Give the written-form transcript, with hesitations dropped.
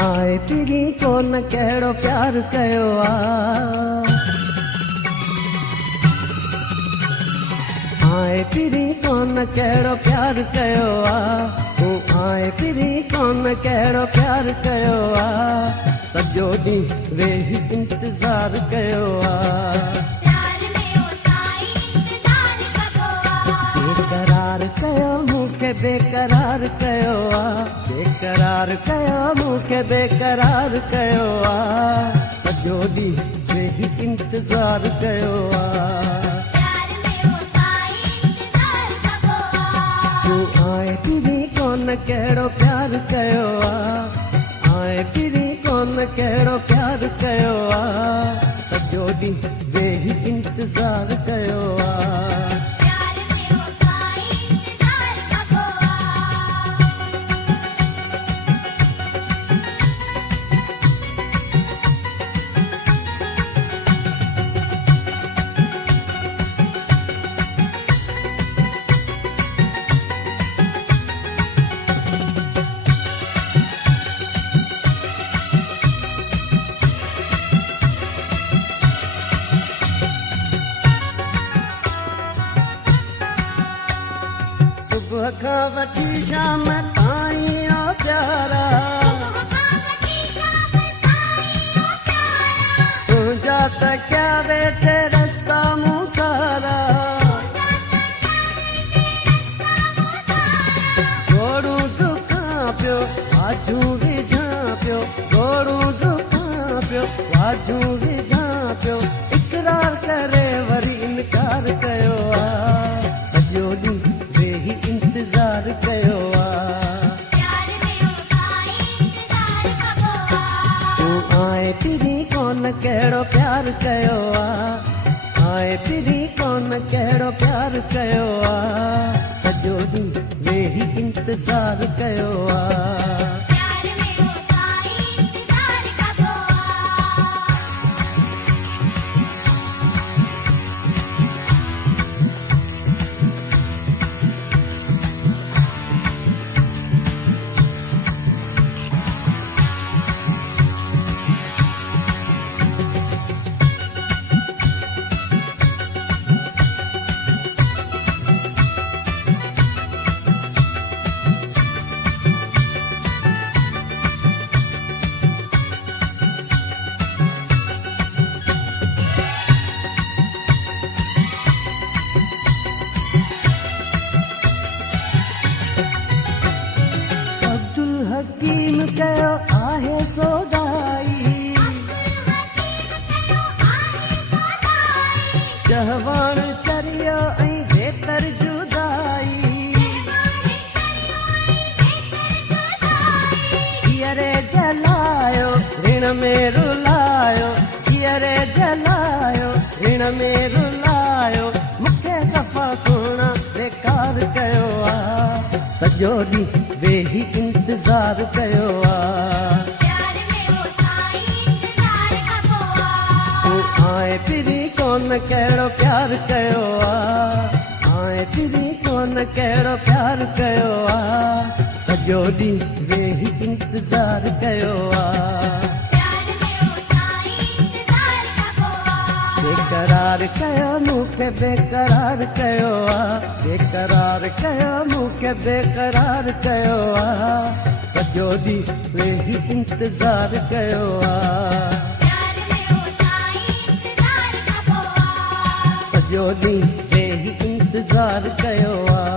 आए पिरी कोन कहिड़ो प्यार कयो आ। आए पिरी कोन कहिड़ो प्यार कयो आ। तूं आए पिरी कोन कहिड़ो प्यार कयो आ। सॼो ॾींहुं वेही इंतज़ार कयो आ। बेकरार कयो मूंखे बेकरार कयो आ। बेकरार कयो मूंखे बेकरार कयो आ। सॼो ॾींहुं वेही इंतज़ार कयो आ। तूं आए पिरी कोन कहिड़ो प्यार कयो आ। आए पिरी कोन कहिड़ो प्यार कयो आ। सॼो ॾींहुं वेही इंतज़ार कयो आ। सुबह खां वठी शाम ताईं ओ प्यारा। तुंहिंजा त क्या वेठे रस्ता मूं सारा। गोड़ू दुखां पियो वाजूं विझां पियो। गोड़ू दुखां पियो वाजूं विझां पियो। इकरार करे वरी इनकार कयो आ। सॼो ॾींहुं वेही इंतज़ार कयो आ। तूं आए पिरी कोन कहिड़ो प्यार कयो आ। आए पिरी कोन कहिड़ो प्यार कयो आ। सॼो ॾींहुं वेही इंतज़ार कयो आ। हकीम कयो आहे सोदाई। जहवान चरियो ऐं बेतर जुदाई। जीअरे जलायो ऋण में रुलायो। जीअरे जलायो ऋण में रुलायो। मूंखे सफ़ा सुहिणा बेकार कयो आ। सॼो ॾींहुं वेही इंतज़ार कयो आ। तूं आए पिरी कोन कहिड़ो प्यार कयो आ। आए पिरी कोन कहिड़ो प्यार कयो आ। सॼो ॾींहुं वेही इंतज़ार कयो आ। बेकरार कयो मूंखे बेकरार कयो आ। बेकरार कयो मूंखे बेकरार कयो आ। सॼो ॾींहुं वेही इंतज़ार कयो आ। सॼो ॾींहुं वेही इंतज़ार कयो आ।